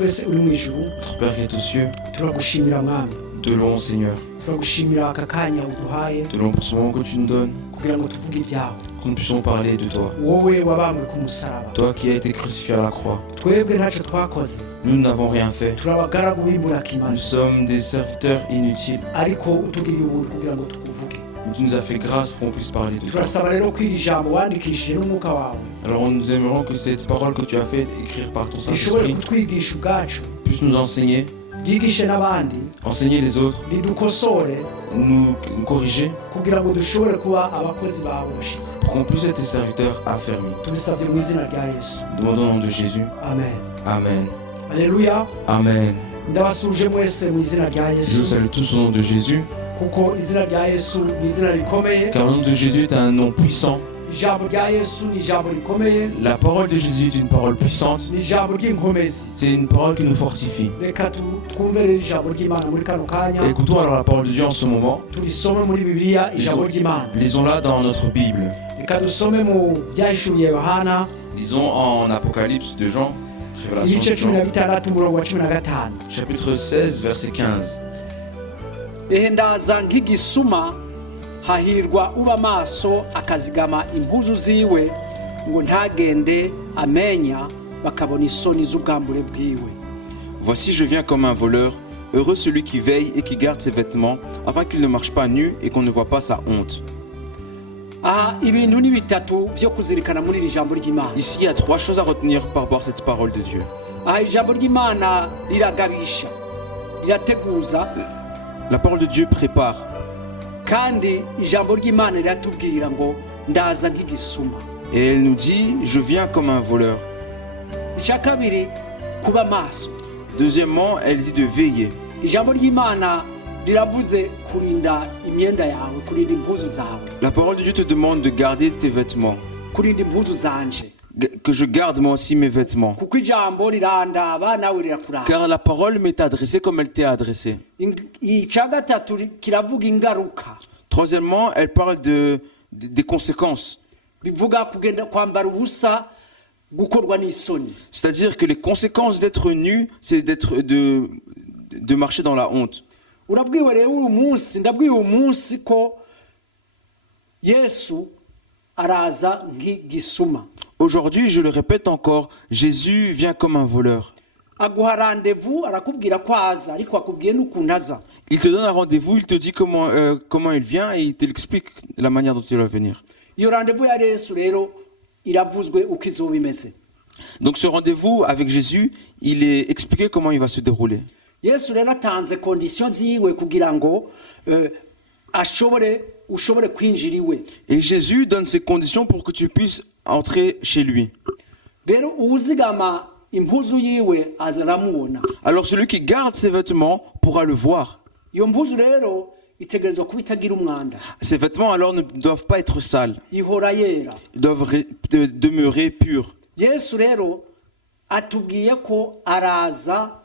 twese uri mu ijuru Notre Père qui est aux cieux, turagushimira mwami te louons Seigneur. turagushimira aka kanya uduhaye Te louons pour ce moment que tu nous donnes, kugira ngo tuvuge ibyawe que nous puissions parler de toi. wowe wabambwe ku musaraba Toi qui as été crucifié à la croix. twebwe ntacyo twakoze Nous n'avons rien fait. turi abagaragu Nous b'imburakimazi sommes des serviteurs inutiles. ariko utugiriye ubuntu kugira ngo tukuvuge Mais tu nous as fait grâce pour qu'on puisse parler de toi. turasaba rero ko iri jambo wandikishije n'umwuka wawe Alors nous aimerons que cette parole que tu as fait écrire par ton rishobore Saint-Esprit kutwigisha ubwacu puisse nous enseigner, ryigishe n'abandi enseigner les autres, ridukosore nous corriger, kugira ngo dushobore kuba abakozi bawe bashyitsi pour qu'on puisse être des serviteurs affermis. tubisabye mu izina rya yesu Demandons au nom de Jésus. amen Amen. aleluya Amen. ndabasuje mwese mu izina rya Je yesu vous salue tous au nom de Jésus, kuko izina rya yesu ni izina rikomeye car le nom de Jésus est un nom puissant. ijambo rya yesu ni ijambo rikomeye La parole de Jésus est une parole puissante. ni ijambo ry'inkomezi C'est une parole qui nous fortifie. reka twumvere ijambo ry'imana muri kano kanya Écoutons alors la parole de Dieu en ce moment. turisome muri bibiliya ijambo ry'imana Lisons-la dans notre Bible. reka dusome mu byahishuriye yohana Lisons en Apocalypse de Jean, Révélation ibice de 16 Jean, umurongo wa 15 chapitre 16, verset 15. ehe ndaza nk'igisuma hahirwa uba maso akazigama impuzu ziwe ngo ntagende amenya bakabona isoni z'ubwambure bwiwe. Voici, je viens comme un voleur. Heureux celui qui veille et qui garde ses vêtements, afin qu'il ne marche pas nu et qu'on ne voit pas sa honte. aha ibintu ni bitatu byo kuzirikana muri iri jambo ry'imana. Ici, il y a trois choses à retenir par rapport à cette parole de Dieu. aha ijambo ry'imana riragabisha rirateguza La parole de Dieu prépare. kandi ijambo ry'imana riratubwira ngo ndaza nk'igisuma. Et elle nous dit, je viens comme un voleur. icya kabiri kuba maso. Deuxièmement, elle dit de veiller. ijambo ry'imana riravuze kurinda imyenda yawe, kurinda impuzu zawe, La parole de Dieu te demande de garder tes vêtements. kurinda impuzu zanje, Que je garde moi aussi mes vêtements. kuko ijambo rirandaba nawe rirakuranga. Car la parole m'est adressée comme elle t'est adressée. icya gatatu kiravuga ingaruka, Troisièmement, elle parle des conséquences. bivuga kugenda kwambara ubusa, gukorwa n'isoni. C'est-à-dire que les conséquences d'être nu, c'est de marcher dans la honte. urabwiwe rero uyu munsi, ndabwiwe uyu munsi ko yesu araza nk'igisuma. Aujourd'hui, je le répète encore, Jésus vient comme un voleur. aguha rendez-vous, arakubwira ko aza, ariko akubwiye n'ukuntu aza. Il te donne un rendez-vous, il te dit comment il vient et il te l'explique la manière dont il va venir. iyo rendez-vous ya yesu rero iravuzwe uko izuba imeze. Donc ce rendez-vous avec Jésus, il est expliqué comment il va se dérouler. yesu rero atanze kondisiyo ziwe kugira ngo ushobore kwinjira iwe. Et Jésus donne ses conditions pour que tu puisses entrer chez lui. rero uwuzigama impuzu yiwe azaramubona. Alors celui qui garde ses vêtements pourra le voir. iyo mpuzu rero itegerezwa kuba itagira umwanda, Ces vêtements alors ne doivent pas être sales, ihora yera. ils doivent demeurer purs. yesu rero atubwiye ko araza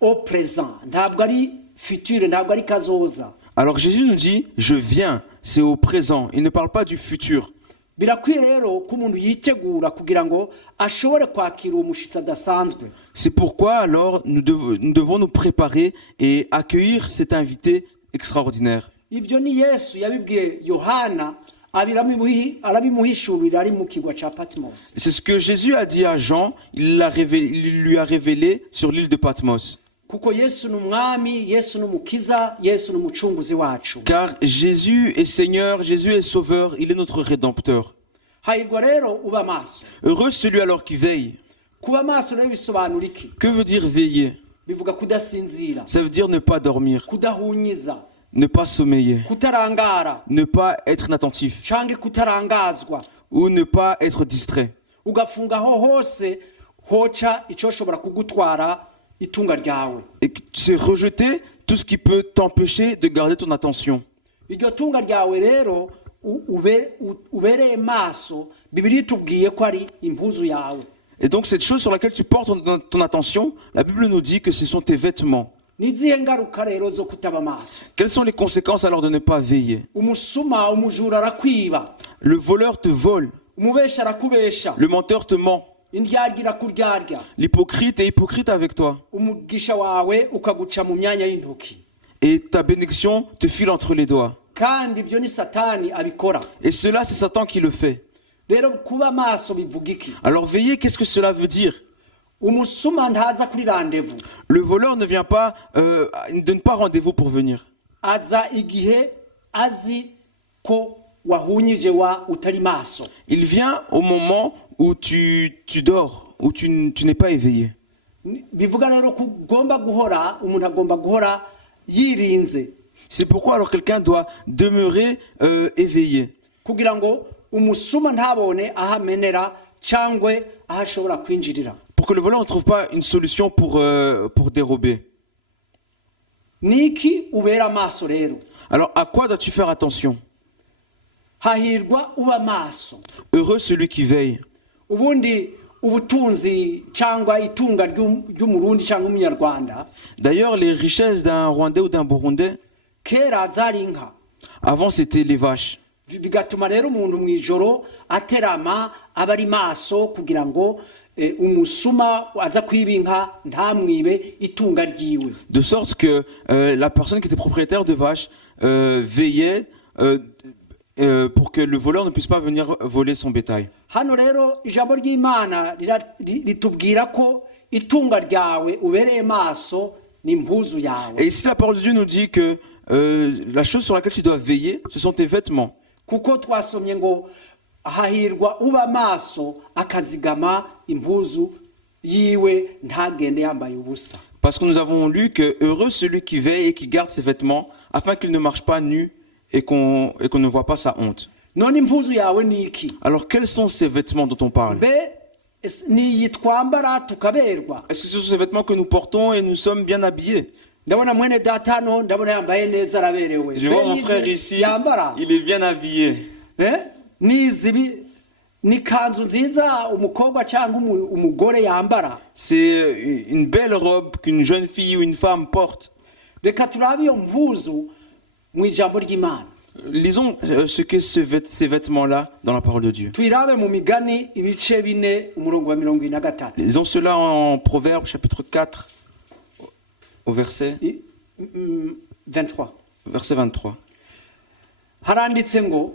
au présent, ntabwo ari future, ntabwo ari kazoza. Alors Jésus nous dit, je viens, c'est au présent, il ne parle pas du futur. birakwiye rero ko umuntu yitegura kugira ngo ashobore kwakira uwo mushyitsi adasanzwe. C'est pourquoi alors nous devons nous préparer et accueillir cet invité extraordinaire. ibyo ni yesu yabibwiye yohana, arabimuhishurira ari mu kigwa cya patimosi. C'est ce que Jésus a dit à Jean, il lui a révélé sur l'île de Patmos. kuko yesu ni umwami, yesu ni umukiza, yesu ni umucunguzi wacu. Car Jésus est Seigneur, Jésus est Sauveur, il est notre Rédempteur. hahirwa rero uba maso. Heureux celui alors qui veille. kuba maso rero bisobanura iki? Que veut dire veiller? bivuga kudasinzira, Ça veut dire ne pas dormir, kudahunyiza, ne pas sommeiller, kutarangara, ne pas être inattentif canke kutarangazwa, ou ne pas être distrait. ugafunga aho hose hoca icyoshobora kugutwara itunga ryawe. Et que c'est rejeter tout ce qui peut t'empêcher de garder ton attention. iryo tunga ryawe rero ubereye maso, Bibiliya itubwiye ko ari impuzu yawe. Et donc cette chose sur laquelle tu portes ton attention, la Bible nous dit que ce sont tes vêtements. nizihe ngaruka rero zo kutaba maso? Quelles sont les conséquences alors de ne pas veiller? umusuma, umujura arakwiba, Le voleur te vole, umubesha arakubesha, le menteur te ment, indyarya irakuryarya L'hypocrite est hypocrite avec toi. umugisha wawe ukaguca mu myanya y'intoki Et ta bénédiction te file entre les doigts. kandi ibyo ni satani abikora. Et cela, c'est Satan qui le fait. Rero kuba maso bivuga iki? Alors veillez, qu'est-ce que cela veut dire? Umusuma ntaza kuri rendez-vous, Le voleur ne vient pas, ne donne pas rendez-vous pour venir. aza igihe azi ko wahunyije wa utari maso. Il vient au moment où tu dors, où tu n'es pas éveillé. Bivuga rero ko ugomba guhora, umuntu agomba guhora yirinze C'est pourquoi alors quelqu'un doit demeurer éveillé. kugira ngo umusuma ntabone ahamenera cyangwa ahashobora kwinjirira. Pour que le voleur ne trouve pas une solution pour dérober. Niki ubera maso rero? Alors à quoi dois-tu faire attention? Hahirwa uba maso. Heureux celui qui veille. Ubundi ubutunzi cyangwa itunga ry'umurundi cyangwa umunyarwanda D'ailleurs, les richesses d'un Rwandais ou d'un Burundais, kera zari inka. avant c'était les vaches. Bigatuma rero umuntu mu ijoro aterama aba ari maso kugira ngo umusuma aza kwiba inka ntamwibe itunga ryiwe. De sorte que la personne qui était propriétaire de vaches veillait pour que le voleur ne puisse pas venir voler son bétail. Hano rero ijambo ry'Imana ritubwira ko itunga ryawe ubereye maso ni impuzu yawe. Et ici la parole de Dieu nous dit que la chose sur laquelle tu dois veiller, ce sont tes vêtements. Kuko twasomye ngo hahirwa uba maso akazigama impuzu yiwe ntagende yambaye ubusa. Parce que nous avons lu que heureux celui qui veille et qui garde ses vêtements, afin qu'il ne marche pas nu et qu'on ne voit pas sa honte. None impuzu yawe ni iki? Alors quels sont ces vêtements dont on parle? Ni iyi twambara tukaberwa. Est-ce que ce sont ces vêtements que nous portons et nous sommes bien habillés? Ndabona mwene data hano ndabona yambaye neza araberewe. Je vois mon frère ici, yambara il est bien habillé. Ni kanzu nziza umukobwa cyangwa umugore yambara. C'est une belle robe qu'une jeune fille ou une femme porte. Reka turabe iyo mpuzu mu ijambo ry'Imana. Lisons ce que ces vêtements-là dans la parole de Dieu. Tuyirabe mu migani ibice 4 umurongo wa 23. Lisons cela en Proverbes chapitre 4 au verset 23. Verset 23. Haranditse ngo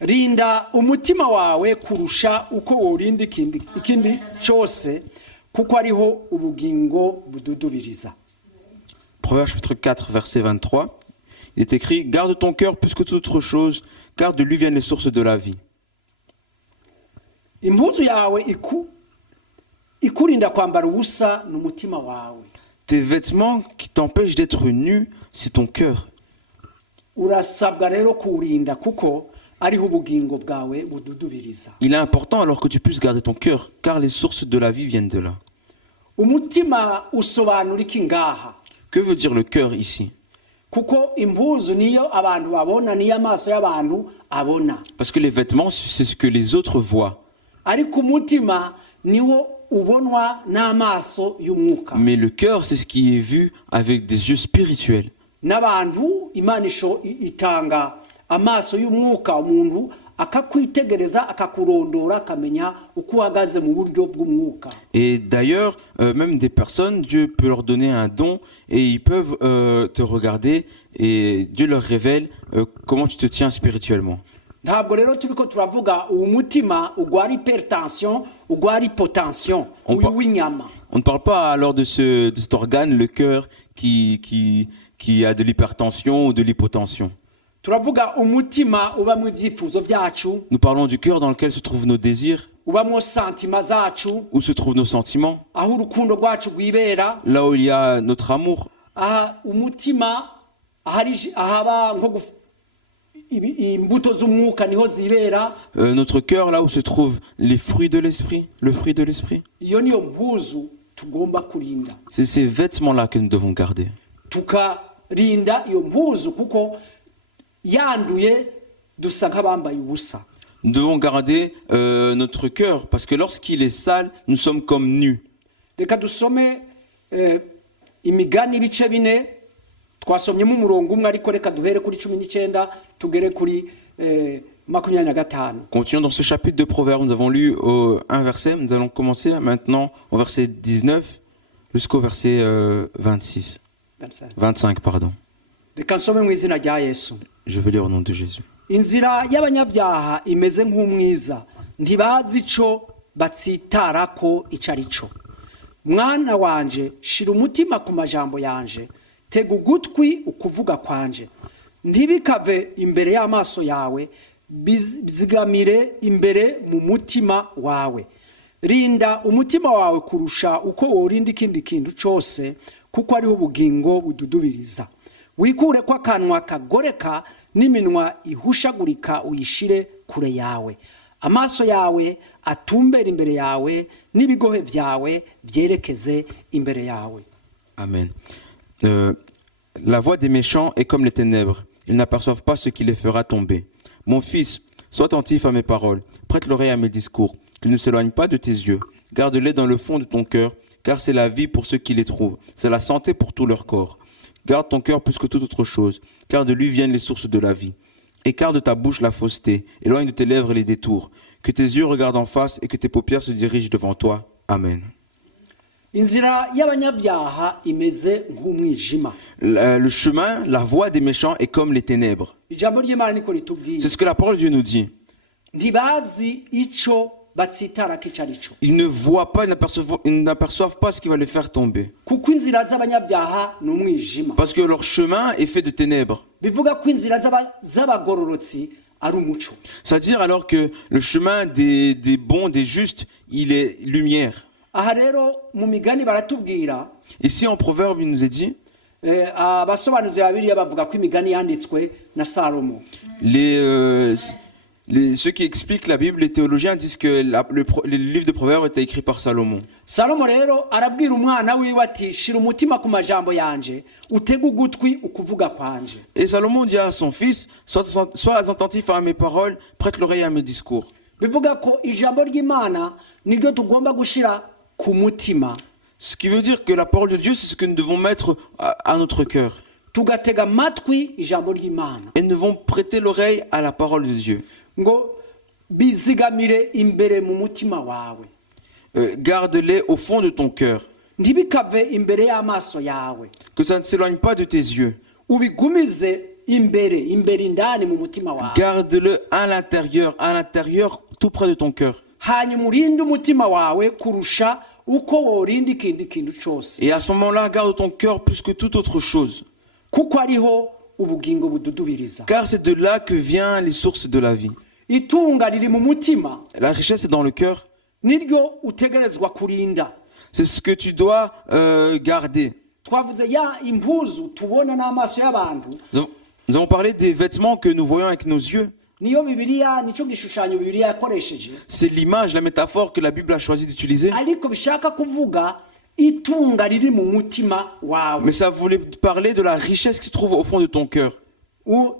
rinda umutima wawe kurusha uko worinda ikindi cyose kuko ariho ubugingo bududubiriza. Proverbes chapitre 4 verset 23. Il est écrit: garde ton cœur plus que toute autre chose, car de lui viennent les sources de la vie. Impuzu yawe ikurinda kwambara ubusa n'umutima wawe. Tes vêtements qui t'empêchent d'être nu, c'est ton cœur. Urasabwa rero kurinda kuko ariho ubugingo bwawe bududubiriza. Il est important alors que tu puisses garder ton cœur, car les sources de la vie viennent de là. Umutima usobanura iki ngaha? Que veut dire le cœur ici? Kuko impuzu niyo abantu babona, niyo amaso y'abantu abona. Parce que les vêtements, c'est ce que les autres voient. Ariko umutima niwo ubonwa n'amaso y'umwuka. Mais le cœur, c'est ce qui est vu avec des yeux spirituels. N'abantu Imana itanga amaso y'umwuka umuntu akakwitegereza akakurondora akamenya uko uhagaze mu buryo bw'umwuka. Et d'ailleurs, même des personnes, Dieu peut leur donner un don et ils peuvent te regarder et Dieu leur révèle comment tu te tiens spirituellement. Ntabwo rero turiko turavuga umutima ugwara hypertension, ugwara hypotension, uyu w'inyama. On ne parle pas alors de cet organe, le cœur, qui a de l'hypertension ou de l'hypotension. Turavuga umutima uba mu byifuzo byacu. Nous parlons du cœur dans lequel se trouvent nos désirs, Ubamo sentima zacu. où se trouvent nos sentiments, Aho urukundo rwacu rwibera. là où il y a notre amour. Umutima ahaba nko imbuto z'umwuka niho zibera. Notre cœur, là où se trouvent les fruits de l'esprit, le fruit de l'esprit. Iyo niyo mpuzu tugomba kurinda. C'est ces vêtements-là que nous devons garder. Tukarinda iyo mpuzu kuko yanduye dusa nk'abambaye ubusa. Nous devons garder notre cœur parce que lorsqu'il est sale, nous sommes comme nus. Reka dusome imigani ibice 4 twasomyemo umurongo umwe ariko reka duhere kuri 19 tugere kuri 25. Continuons dans ce chapitre de Proverbes. Nous avons lu un verset. Nous allons commencer maintenant au verset 19 jusqu'au verset 25, pardon. Reka nsome mu izina rya Yesu. Je vais lire au nom de Jésus. Inzira y'abanyabyaha imeze nk'umwiza, ntibazi ico batsitarako ico ari cyo. Mwana wanje, shira umutima ku majambo yanje, tega ugutwi ukuvuga kwanje, ntibikave imbere y'amaso yawe, bizigamire imbere mu mutima wawe. Rinda umutima wawe kurusha uko worinda ikindi kintu cyose, kuko ariho ubugingo bududubiriza. Wikure kwa kanwa kagoreka n'iminwa ihushagurika uyishire kure yawe. Amaso yawe atumbera imbere yawe, n'ibigohe vyawe byerekeze imbere yawe. Amen. La voix des méchants est comme les ténèbres. Ils n'aperçoivent pas ce qui les fera tomber. Mon fils, sois attentif à mes paroles. Prête l'oreille à mes discours. Qu'ils ne s'éloignent pas de tes yeux. Garde-les dans le fond de ton cœur, car c'est la vie pour ceux qui les trouvent. C'est la santé pour tout leur corps. Garde ton cœur plus que toute autre chose, car de lui viennent les sources de la vie. Écarte de ta bouche la fausseté, éloigne de tes lèvres les détours. Que tes yeux regardent en face et que tes paupières se dirigent devant toi. Amen. Inzira y'abanyabyaha imeze nk'umwijima. Le chemin, la voie des méchants est comme les ténèbres. Ijambo ry'Imana niko ritubwiye. C'est ce que la parole de Dieu nous dit. Ntibazi ico batsitarako ico ari cyo. Ils ne voient pas, ils n'aperçoivent pas ce qui va les faire tomber. Kuko inzira z'abanyabyaha ni umwijima. Parce que leur chemin est fait de ténèbres. Bivuga ko inzira z'abagororotsi ari umuco. C'est-à-dire alors que le chemin des bons, des justes, il est lumière. Aha rero mu migani baratubwira. Ici en Proverbe, il nous est dit. Abasobanuzi ba Bibiliya bavuga ko imigani yanditswe na Salomo. Ceux qui expliquent la Bible, les théologiens disent que le livre de Proverbes était écrit par Salomon. Salomo rero arabwira umwana wiwe ati shira umutima ku majambo yanje utega ugutwi ukuvuga kwanje. Et Salomon dit à son fils, sois attentif à mes paroles, prête l'oreille à mes discours. Bivuga ko ijambo ry'Imana niryo tugomba gushira ku mutima. Ce qui veut dire que la parole de Dieu, c'est ce que nous devons mettre à notre cœur. Tugatega matwi ijambo ry'Imana. Et nous devons prêter l'oreille à la parole de Dieu. Ngo bizigamire imbere mu mutima wawe. Garde-les au fond de ton cœur. Ntibikave imbere y'amaso yawe. Que ça ne s'éloigne pas de tes yeux. Ubigumize imbere indani mu mutima wawe. Garde-le à l'intérieur tout près de ton cœur. Hanyuma urinde umutima wawe kurusha uko worinda ikindi kintu cyose. Et à ce moment-là, garde ton cœur plus que toute autre chose. Kuko ariho ubugingo bududubiriza. Car c'est de là que viennent les sources de la vie. Itunga riri mu mutima. La richesse est dans le cœur. Niryo utegerezwa kurinda. C'est ce que tu dois garder. Twavuze ya impuzu tubona n'amaso y'abantu. Nous avons parlé des vêtements que nous voyons avec nos yeux. Niyo Bibiliya nico gishushanyo Bibiliya yakoresheje. C'est l'image, la métaphore que la Bible a choisi d'utiliser. Ariko bishaka kuvuga itunga riri mu mutima wawe. Mais ça voulait parler de la richesse qui se trouve au fond de ton cœur.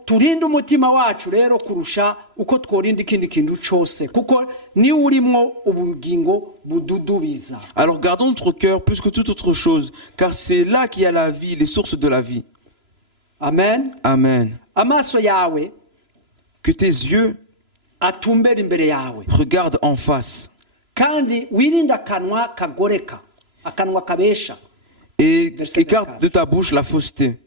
Turinde umutima wacu rero kurusha uko tworinda ikindi kintu cyose kuko ni urimo ubugingo bududubiza. Alors gardons notre cœur plus que toute autre chose, car c'est là qu'il y a la vie, les sources de la vie. Amen. Amen. Amaso yawe que tes yeux atumbere imbere yawe. Regardent en face. Kandi wirinda akanwa kagoreka, akanwa kabesha. Et écarte de ta bouche la fausseté.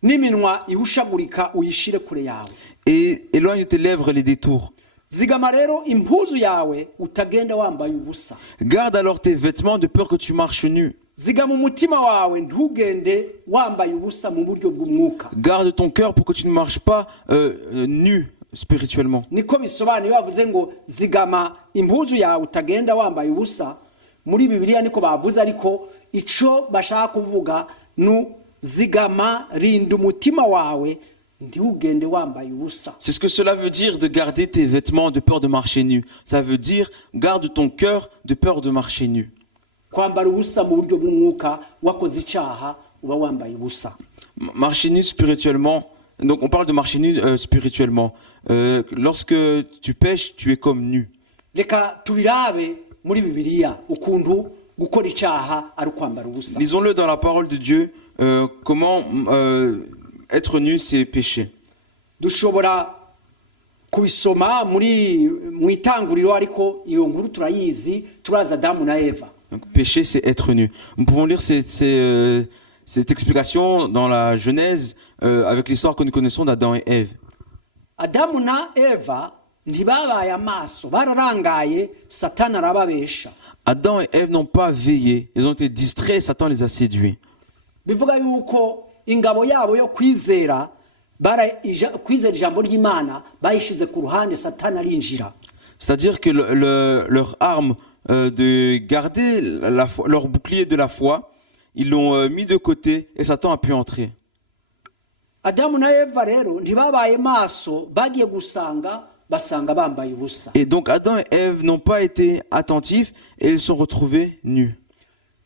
N'iminwa ihushagurika uyishire kure yawe. Et éloigne de tes lèvres les détours. Zigama rero impuzu yawe utagenda wambaye ubusa. Garde alors tes vêtements de peur que tu marches nu. Zigama umutima wawe ntugende wambaye ubusa mu buryo bw'umwuka. Garde ton cœur pour que tu ne marches pas nu spirituellement. Niko bisobanuye bavuze ngo zigama impuzu yawe utagenda wambaye ubusa. Muri Bibiliya niko bavuze ariko ico bashaka kuvuga nu zigama rinda umutima wawe ndiugende wambaye ubusa. C'est ce que cela veut dire de garder tes vêtements de peur de marcher nu. Ça veut dire garde ton cœur de peur de marcher nu. Kwambara ubusa mu buryo bw'umwuka wakoze icyaha uba wambaye ubusa. Marcher nu spirituellement. Donc on parle de marcher nu spirituellement. Lorsque tu pêches, tu es comme nu. Reka tubirabe muri Bibiliya ukuntu gukora icyaha ari kwambara ubusa. Lisons-le dans la parole de Dieu. Comment être nu, c'est pécher. Dushobora kubisoma mu itanguriro ariko iyo nkuru turayizi turaza Adamu na Eva. Donc péché, c'est être nu. Nous pouvons lire cette explication dans la Genèse avec l'histoire que nous connaissons d'Adam et Ève. Adamu na Eva ntibabaye amaso bararangaye Satani arababesha. Adam et Ève n'ont pas veillé, ils ont été distraits, Satan les a séduits. Bivuga yuko ingabo yabo yo kwizera kwizera ijambo ry'Imana bayishize ku ruhande Satani arinjira. C'est-à-dire que leur arme de garder leur bouclier de la foi, ils l'ont mis de côté et Satan a pu entrer. Adamu na Eva rero ntibabaye maso bagiye gusanga basanga bambaye ubusa. Et donc Adam et Ève n'ont pas été attentifs et ils se sont retrouvés nus.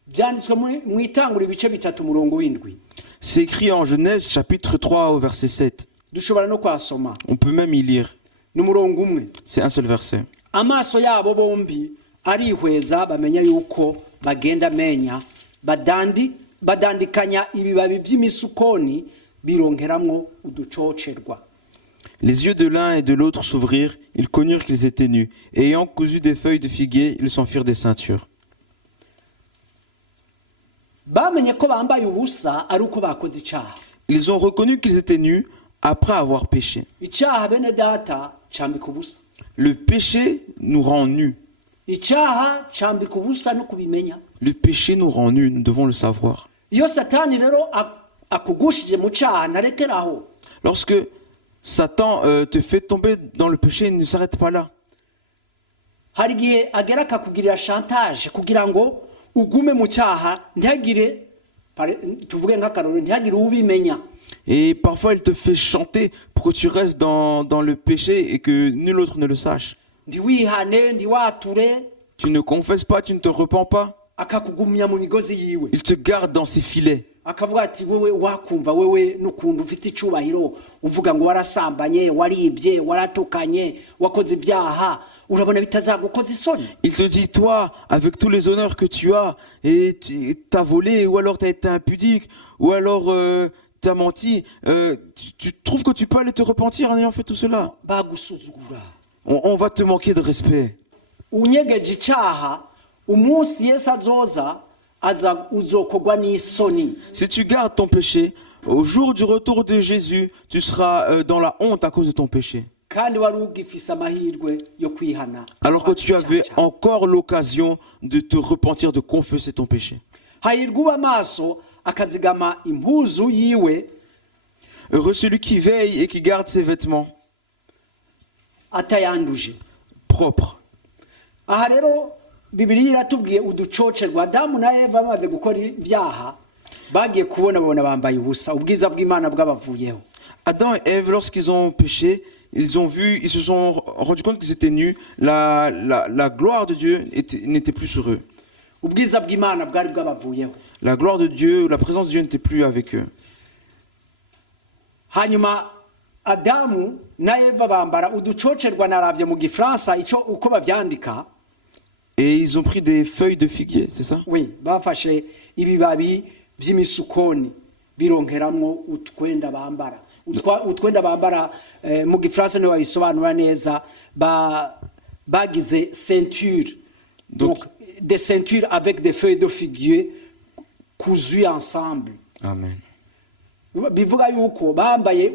Byanditswe mu itanguriro ibice bitatu murongo w'indwi. C'est écrit en Genèse chapitre 3 au verset 7. Dushobora no kwasoma. On peut même y lire. N'umurongo umwe. C'est un seul verset. Amaso yabo bombi arihweza bamenya yuko bagenda menya badandikanya ibibabi by'imisukoni bironkeramwo uducocerwa. Les yeux de l'un et de l'autre s'ouvrirent, ils connurent qu'ils étaient nus, et ayant cousu des feuilles de figuier, ils s'en firent des ceintures. Bamenye ko bambaye ubusa ari uko bakoze icyaha. Ils ont reconnu qu'ils étaient nus après avoir péché. Icyaha bene data cyambika ubusa. Le péché nous rend nus. Icyaha cyambika ubusa no kubimenya. Le péché nous rend nus, nous devons le savoir. Iyo Satani rero akugushije mu cyaha narekeraho. Lorsque Satan te fait tomber dans le péché, il ne s'arrête pas là. Hari gihe agera akakugirira chantage kugira ngo ugume mu cyaha ntihagire tuvuge nk'akaroro ntihagire ubimenya. Et parfois il te fait chanter pour que tu restes dans le péché et que nul autre ne le sache. Ndiwihane ndiwature. Tu ne confesses pas, tu ne te repens pas. Akakugumya mu migozi yiwe. Il te garde dans ses filets. Akavuga ati wewe wakumva wewe n'ukuntu ufite icubahiro uvuga ngo warasambanye waribye waratukanye wakoze ibyaha urabona bitazagukoza isoni. Il te dit toi avec tous les honneurs que tu as et t'as volé ou alors t'as été impudique ou alors t'as menti, tu trouves que tu peux aller te repentir en ayant fait tout cela? Bagusuzugura. On va te manquer de respect. Unyegeje icyaha umunsi Yesu azoza uzokogwa n'isoni. Si tu gardes ton péché, au jour du retour de Jésus, tu seras dans la honte à cause de ton péché. Kandi wari ugifise amahirwe yo kwihana. Alors que tu avais encore l'occasion de te repentir, de confesser ton péché. Hahirwa amaso akazigama impuzu yiwe. Heureux celui qui veille et qui garde ses vêtements atayanduje. Propres. Aha rero Bibiliya iratubwiye uducocerwa Adamu na Eva bamaze gukora ibyaha bagiye kubona bambaye ubusa ubwiza bw'Imana bwabavuyeho. Adam et Ève, lorsqu'ils ont péché, ils se sont rendus compte qu'ils étaient nus. La gloire de Dieu n'était plus sur eux. Ubwiza bw'Imana bwari bwabavuyeho. La gloire de Dieu, la présence de Dieu n'était plus avec eux. Hanyuma Adamu na Eva bambara uducocerwa naravye mu Gifaransa uko bavyandika. Et ils ont pris des feuilles de figuier, c'est ça? Oui, bafashe ibibabi by'imisukoni bironkeramwo utwenda bambara. Utwenda bambara mu Gifaransa niwe babisobanura neza bagize ceinture. Donc des ceintures avec des feuilles de figuier cousues ensemble. Amen. Bivuga yuko bambaye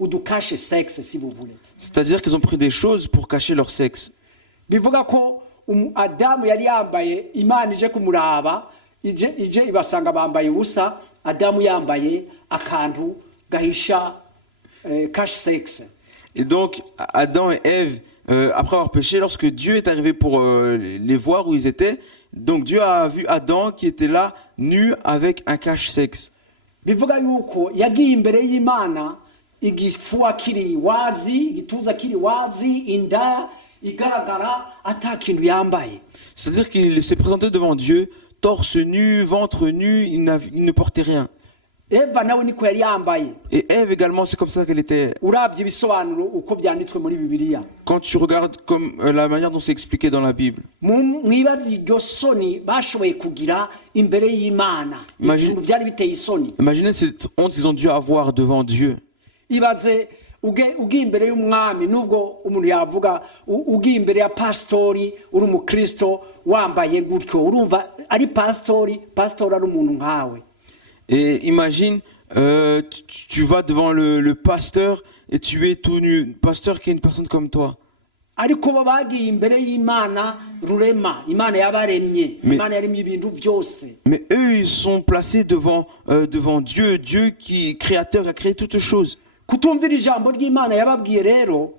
udukashe sexe si vous voulez. C'est-à-dire qu'ils ont pris des choses pour cacher leur sexe. Bivuga ko Adamu yari yambaye Imana ije kumuraba ije ibasanga bambaye ubusa Adamu yambaye akantu gahisha cache sexe. Et donc Adam et Ève après avoir péché, lorsque Dieu est arrivé pour les voir où ils étaient, donc Dieu a vu Adam qui était là nu avec un cache-sexe. Bivuga yuko yagiye imbere y'Imana igifua kiri wazi igituza kiri wazi inda igaragara atakintu yambaye. C'est-à-dire qu'il s'est présenté devant Dieu torse nu, ventre nu, il ne portait rien. Eva nawe niko yari yambaye. Et Ève également, c'est comme ça qu'elle était. Uravye ibisobanuro uko vyanditswe muri Bibiliya. Quand tu regardes comme la manière dont c'est expliqué dans la Bible. Mwibazi iryo soni bashoboye kugira imbere y'Imana. Ibintu byari biteye isoni. Imaginez cette honte qu'ils ont dû avoir devant Dieu. Ibaze ugiye imbere y'umwami nubwo umuntu yavuga ugiye imbere ya pastori uri umukristo wambaye gutyo urumva ari pastori ari umuntu nkawe. Et imagine, tu vas devant le pasteur et tu es tout nu. Le pasteur qui est une personne comme toi. ariko bo bagiye imbere y'Imana rurema, Imana yabaremye, Imana yaremye ibintu byose. Mais eux, ils sont placés devant Dieu, Dieu qui est créateur, qui a créé toutes choses. Kutumvira ijambo ry'Imana yababwiye rero,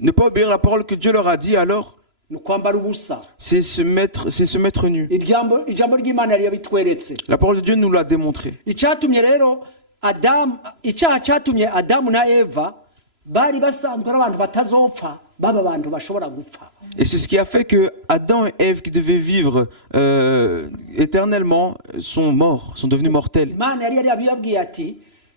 Ne pas obéir la parole que Dieu leur a dit alors, ni kwambara ubusa. c'est se mettre nu. Ijambo ry'Imana yabitweretse. La parole de Dieu nous l'a démontré. Icyatumye rero icyaha cyatumye Adamu na Eva bari basanzwe ari abantu batazopfa, baba abantu bashobora gupfa. Et c'est ce qui a fait que Adam et Ève, qui devaient vivre éternellement, sont morts, sont devenus mortels. Imana yari yabibabwiye ati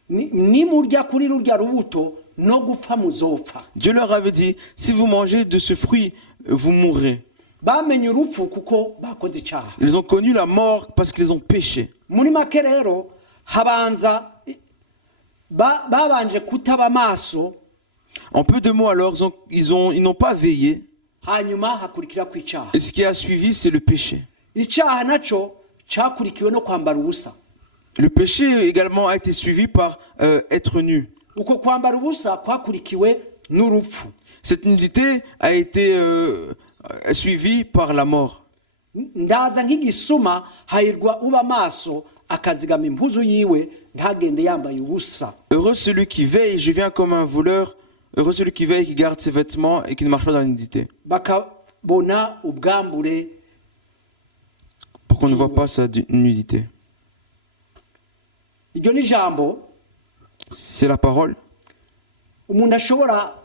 nimurya kuri rurya rubuto no gupfa muzopfa. Dieu leur avait dit, si vous mangez de ce fruit, vous mourrez. Bamenye urupfu kuko bakoze icyaha. Ils ont connu la mort parce qu'ils ont péché. Muri make rero habanza babanje kutaba maso. En peu de mots alors, ils n'ont pas veillé. Hanyuma hakurikira ku icyaha. Et ce qui a suivi, c'est le péché. Icyaha naco cyakurikiwe no kwambara ubusa. Le péché également a été suivi par être nu. Uko kwambara ubusa kwakurikiwe n'urupfu. Cette nudité a été suivie par la mort. Ndaza nk'igisuma hayirwa uba maso akazigama impuzu yiwe ntagende yambaye ubusa. Heureux celui qui veille, je viens comme un voleur. Heureux celui qui veille, qui garde ses vêtements et qui ne marche pas dans la nudité. Bakabona ubwambure. Pour qu'on ne voit pas sa nudité. Iryo ni jambo. C'est la parole Umuntu ashobora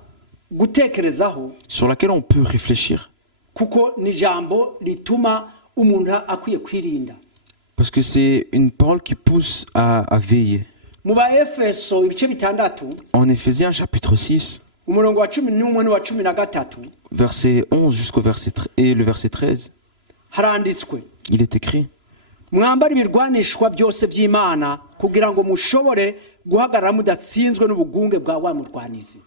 gutekerezaho. Sur laquelle on peut réfléchir. Kuko ni jambo lituma umuntu akwiye kwirinda. Parce que c'est une parole qui pousse à veiller. Mu ba Efeso ibice bitandatu. En Éphésiens chapitre 6, Umurongo wa 11 wa 13. verset 11 jusqu'au verset et le verset 13, Haranditswe. il est écrit: Mwambara ibirwanishwa byose by'Imana kugira ngo mushobore guhagarara mudatsinzwe n'ubugunge bwa wa murwanizi.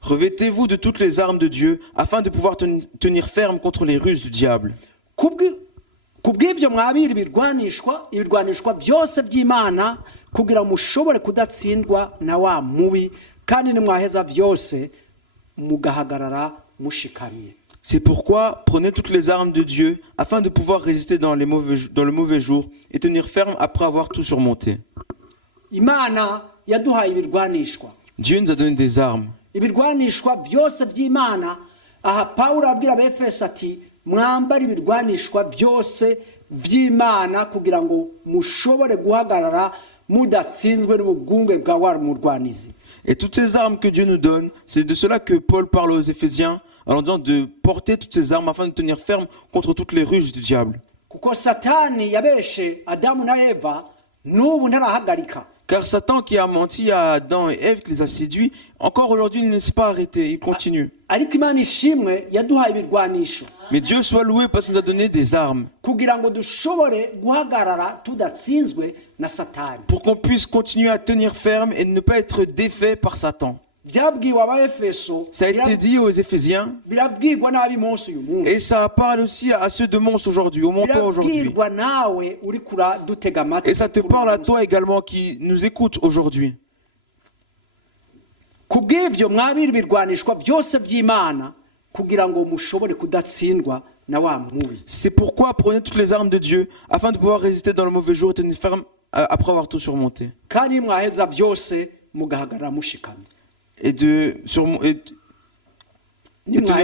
Revêtez-vous de toutes les armes de Dieu afin de pouvoir tenir ferme contre les ruses du diable. Kubw'ibyo mwabira ibirwanishwa byose by'Imana kugira mushobore kudatsindwa na wa mubi kandi nimwaheza byose mugahagarara mushikamye. C'est pourquoi prenez toutes les armes de Dieu afin de pouvoir résister dans le mauvais jour et tenir ferme après avoir tout surmonté. Imana yaduhaye ibirwanishwa. Dieu nous a donné des armes. Ibirwanishwa byose by'Imana, aha Pawulo abwira Abefeso ati mwambara ibirwanishwa byose by'Imana kugira ngo mushobore guhagarara mudatsinzwe n'ubugunge bwa wa murwanizi. Et toutes ces armes que Dieu nous donne, c'est de cela que Paul parle aux Éphésiens en disant de porter toutes ces armes afin de tenir ferme contre toutes les ruses du diable. Kuko Satani yabeshe Adamu na Eva n'ubu ntarahagarika. Car Satan qui a menti à Adam et Ève, qui les a séduits, encore aujourd'hui il ne s'est pas arrêté, il continue. Ariko Imana ishimwe yaduhaye ibirwanisho. Mais Dieu soit loué parce qu'il nous a donné des armes. Kugira ngo dushobore guhagarara tudatsinzwe na Satani. Pour qu'on puisse continuer à tenir ferme et ne pas être défait par Satan. Byabwiwe Abefeso. Ça a été dit aux Éphésiens. Birabwirwa n'abi Mose uyu munsi. Et ça parle aussi à ceux de Mons aujourd'hui, au Montour aujourd'hui. Birabwirwa nawe uri kura dutega amatwi. Et ça te parle à toi également qui nous écoute aujourd'hui. Kubw'ibyo mwabira ibirwanishwa byose by'Imana kugira ngo mushobore kudatsindwa na wa mubi. C'est pourquoi prenez toutes les armes de Dieu afin de pouvoir résister dans le mauvais jour et tenir ferme après avoir tout surmonté. Kandi mwaheza byose mugahagarara mushikamye. Et tenir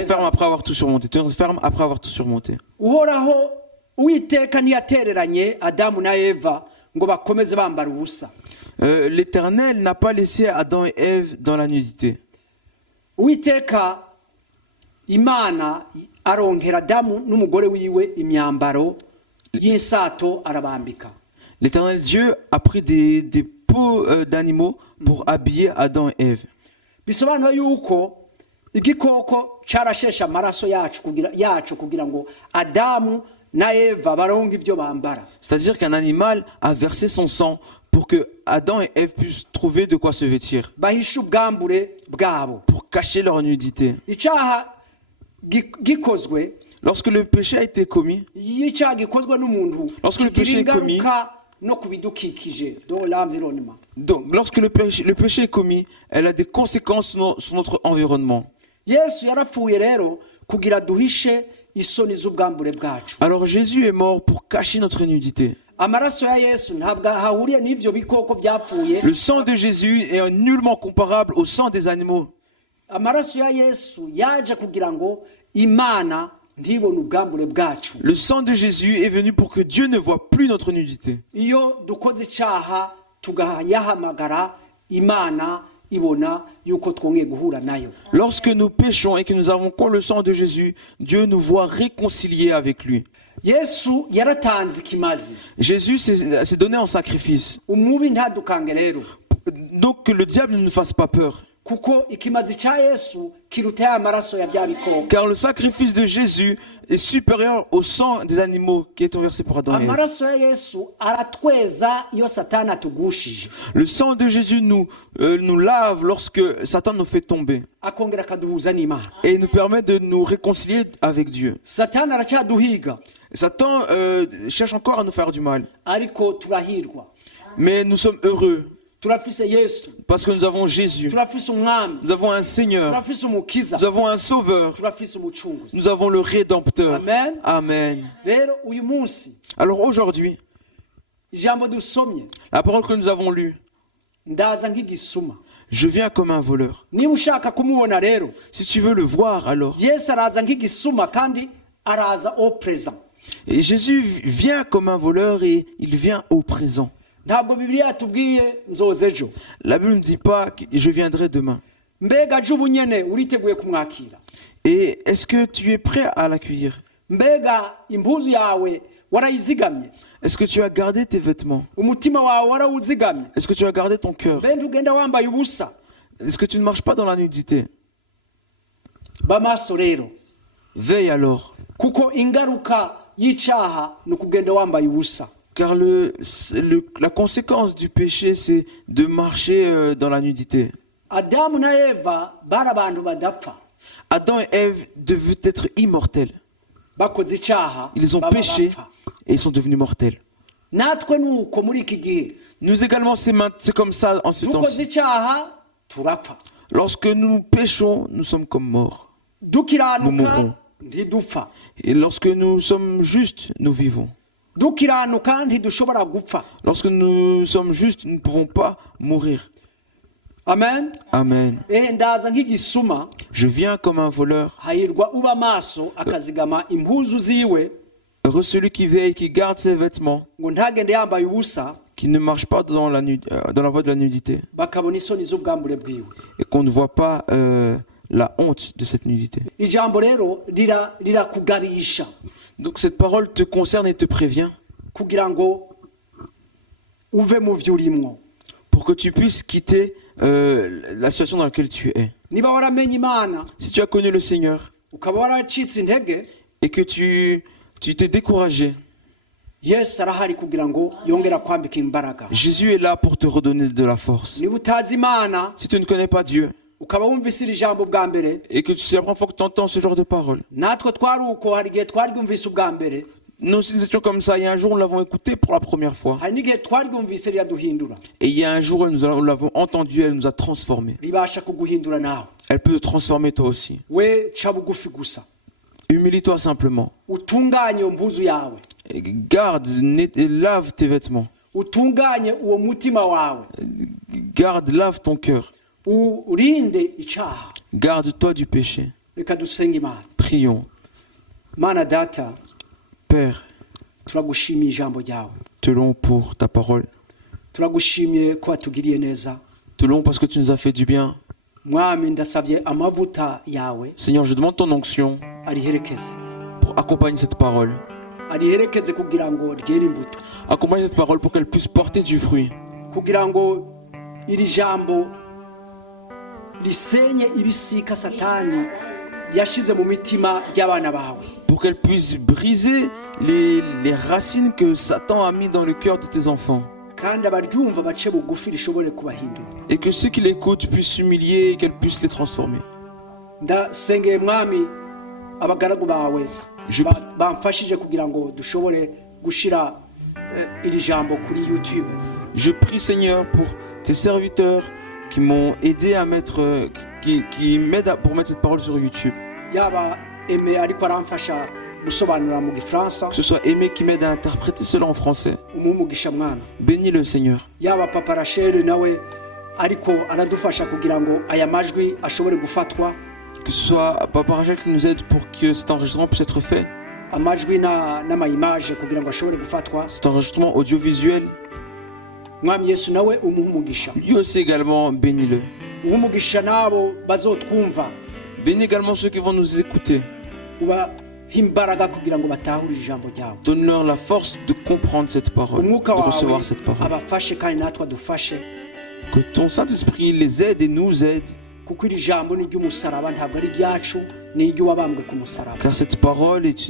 ferme après avoir tout surmonté. Tenir ferme après avoir tout surmonté. Uhoraho Uwiteka ntiyatereranye Adamu na Eva ngo bakomeze bambara ubusa. L'Éternel n'a pas laissé Adam et Ève dans la nudité. Uwiteka Imana arongera Adamu n'umugore wiwe imyambaro y'insato arabambika. L'Éternel Dieu a pris des peaux d'animaux pour habiller Adam et Ève. Bisobanura yuko igikoko carashesha amaraso yacu kugira ngo Adamu na Eva baronke ibyo bambara. C'est-à-dire qu'un animal a versé son sang pour que Adam et Ève puissent trouver de quoi se vêtir, bahishe ubwambure bwabo. pour cacher leur nudité. Icyaha gikozwe, Lorsque le péché a été commis, iyo icyaha gikozwe n'umuntu Lorsque le péché est commis, ingaruka no ku bidukikije dans l'environnement. donc lorsque le péché est commis, elle a des conséquences sur notre environnement. Yesu yarapfuye rero kugira duhishe isoni z'ubwambure bwacu. Alors Jésus est mort pour cacher notre nudité. Amaraso ya Yesu ntabwo ahuriye n'ivyo bikoko byapfuye. Le sang de Jésus est nullement comparable au sang des animaux. Amaraso ya Yesu yaje kugira ngo Imana ntibone ubwambure bwacu. Le sang de Jésus est venu pour que Dieu ne voie plus notre nudité. Iyo dukoze icyaha tugayahamagara Imana ibona yuko twongeye guhura nayo. Lorsque nous péchons et que nous avons le sang de Jésus, Dieu nous voit réconciliés avec lui. Yesu yaratanze ikimazi. Jésus s'est donné en sacrifice. Umubi ntadukange rero. Donc que le diable ne nous fasse pas peur. Kuko ikimazi cya Yesu kiruta amaraso ya bya bikoko. Car le sacrifice de Jésus est supérieur au sang des animaux qui est versé pour Adam et Ève. Amaraso ya Yesu aratweza iyo Satani atugushije. Le sang de Jésus nous lave lorsque Satan nous fait tomber Akongera akaduhuza n'Imana. et nous permet de nous réconcilier avec Dieu. Satani aracyaduhiga Satan cherche encore à nous faire du mal. ariko turahirwa. Mais nous sommes heureux Turafise Yesu, parce que nous avons Jésus. turafise umwami, Nous avons un Seigneur. turafise umukiza, Nous avons un Sauveur. turafise umucunguzi. Nous avons le Rédempteur. Amen. Amen. Rero uyu munsi Alors aujourd'hui, ijambo dusomye la parole que nous avons lue, ndaza nk'igisuma. je viens comme un voleur. Niba ushaka kumubona rero, Si tu veux le voir, alors. Yesu araza nk'igisuma kandi araza au présent. Et Jésus vient comme un voleur et il vient au présent. Ntabwo Bibiliya yatubwiye nzoza ejo. La Bible ne dit pas que je viendrai demain. Mbega aje ubu nyene uriteguye kumwakira? Et est-ce que tu es prêt à l'accueillir? Mbega impuzu yawe warayizigamye? Est-ce que tu as gardé tes vêtements? Umutima wawe warawuzigamye? Est-ce que tu as gardé ton cœur? Mbe ntugenda wambaye ubusa? Est-ce que tu ne marches pas dans la nudité? Bamaso rero, Veille alors. kuko ingaruka y'icyaha ni ukugenda wambaye ubusa. Car la conséquence du péché, c'est de marcher dans la nudité. Adamu na Eva bari abantu badapfa. Adam et Ève devaient être immortels. Bakoze icyaha, Ils ont baba péché bapfa. et ils sont devenus mortels. Natwe nuko muri iki gihe Nous également, c'est comme ça en ce temps. dukoze icyaha turapfa. Lorsque nous péchons, nous sommes comme morts. Nous Dukiranuka mourrons. ntidupfa. Et lorsque nous sommes justes, nous vivons. Dukiranuka ntidushobora gupfa. Lorsque nous sommes justes, nous ne pouvons pas mourir. Amen. Amen. Ndaza nk'igisuma, Je viens comme un voleur. hahirwa uba maso akazigama impuzu ziwe Heureux celui qui veille, qui garde ses vêtements, ngo ntagende yambaye ubusa, qui ne marche pas dans la voie de la nudité. bakabona isoni z'ubwambure bwiwe. Et qu'on ne voit pas la honte de cette nudité. Ijambo rero rirakugabisha Donc cette parole te concerne et te prévient kugira ngo uve mu vyo urimwo. pour que tu puisses quitter la situation dans laquelle tu es. Niba waramenye Imana Si tu as connu le Seigneur ukaba waracitse intege, et que tu t'es découragé, Yesu arahari kugira ngo yongera kwambika imbaraga. Jésus est là pour te redonner de la force. Niba utazi Imana Si tu ne connais pas Dieu ukaba wumvise iri jambo bwa mbere, et que c'est la première fois que tu entends ce genre de parole, natwe twari uko, hari igihe twaryumvise ubwa mbere, nous aussi nous étions comme ça. Il y a un jour, nous l'avons écouté pour la première fois. hari n'igihe twaryumvise riraduhindura. Et il y a un jour, nous l'avons entendu, elle nous a transformés. Ribasha kuguhindura nawe. Elle peut te transformer toi aussi. We ca bugufi gusa, Humilie-toi simplement. utunganye iyo mpuzu yawe, Et garde, et lave tes vêtements. utunganye uwo mutima wawe, Garde, lave ton cœur. urinde icyaha. Garde-toi du péché. Reka dusenge Imana. Prions. Mana data, Père, turagushimiye ijambo ryawe, te louons pour ta parole. turagushimiye ko watugiriye neza. Te louons parce que tu nous as fait du bien. Mwami, ndasabye amavuta yawe Seigneur, je demande ton onction ariherekeze, pour accompagner cette parole. ariherekeze kugira ngo ryere imbuto, Accompagne cette parole pour qu'elle puisse porter du fruit. kugira ngo iri jambo risenye ibisika Satani yashize mu mitima y'abana bawe. Pour qu'elle puisse briser les racines que Satan a mis dans le cœur de tes enfants. kandi abaryumva bace bugufi rishobore kubahindura. et que ceux qui l'écoutent puissent s'humilier et qu'elle puisse les transformer. ndasengeye mwami abagaragu bawe Je- bamfashije kugira ngo dushobore gushira iri jambo kuri YouTube. Je prie Seigneur pour tes serviteurs qui m'ont aidé à mettre, qui m'aident pour mettre cette parole sur YouTube. Yaba Aimé ariko aramfasha gusobanura mu gifaransa, Que ce soit Aimé qui m'aide à interpréter cela en français. umumugisha mwana. Bénis le Seigneur. Yaba Papa Rachel nawe ariko aradufasha kugira ngo aya majwi ashobore gufatwa, Que ce soit Papa Rachel qui nous aide pour que cet enregistrement puisse être fait. amajwi n'amayimaje kugira ngo ashobore gufatwa. Cet enregistrement audiovisuel, Mwami Yesu nawe umugisha. lui aussi également, bénis-le. Umugisha nabo bazotwumva, Bénis également ceux qui vont nous écouter. ubaha imbaraga kugira ngo batahurire ijambo ryawe. Donne-leur la force de comprendre cette parole, de Umwuka wawe recevoir cette parole. abafashe kandi natwe adufashe, Que ton Saint-Esprit les aide et nous aide. kuko iri jambo ni ry'umusaraba, ntabwo ari ryacu, ni iry'uwabambwe ku musaraba. Car cette parole est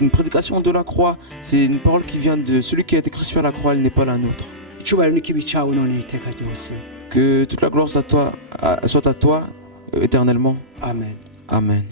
une prédication de la croix. C'est une parole qui vient de celui qui a été crucifié à la croix, elle n'est pas la nôtre. Icyubahiro n'ikibi cyawe none iteka ryose. Que toute la gloire soit à toi éternellement. Amen. Amen.